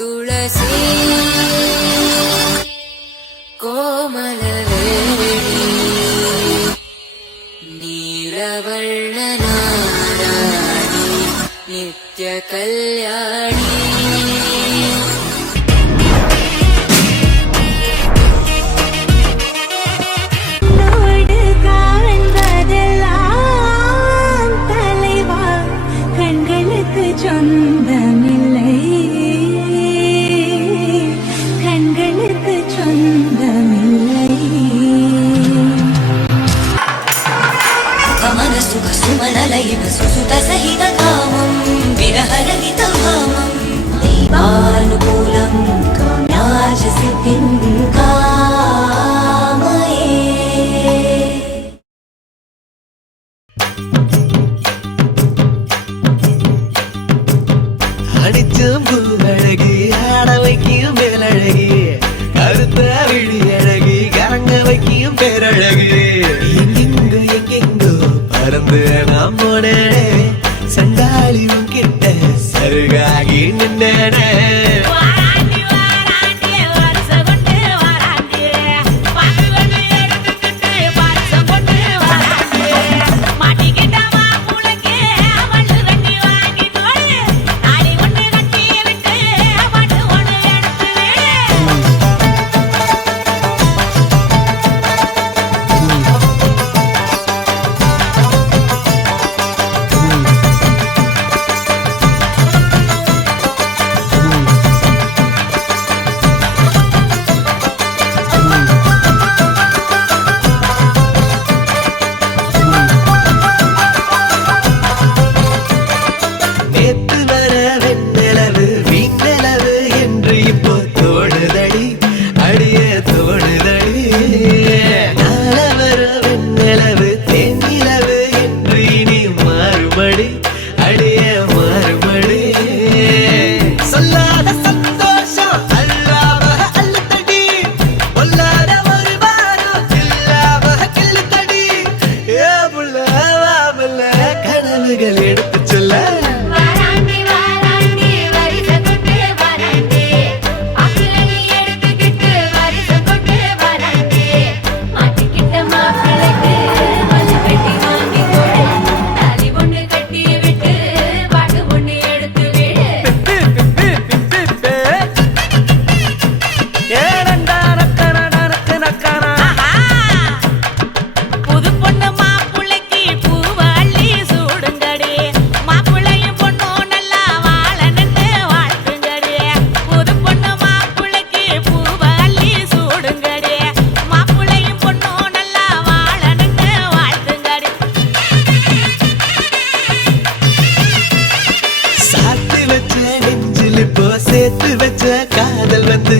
துளசி கோமலவேணி நீலவர்ண நாராணி நித்ய கல்யாணி சொந்தமில்லை கண்களுக்கு சொந்தமில்லை கமன சுக சுமனலயின சுசுத சகித காமம் விரஹரகித காமம் தெய்வானுகூலம் காம்யாஜ சித்திம் காமயே அடிச்சும் பூவழகி ஆட வைக்கும் மேலழகி கருத்த விழி அழகி கரங்க வைக்கும் பேரழகு எங்கெங்கோ எங்கெங்கோ பறந்து நாம் போனே சண்டாளி கிட்ட சருகாகி நின்னே எடுத்து சொல்ல சேர்த்து வச்ச காதல் வந்து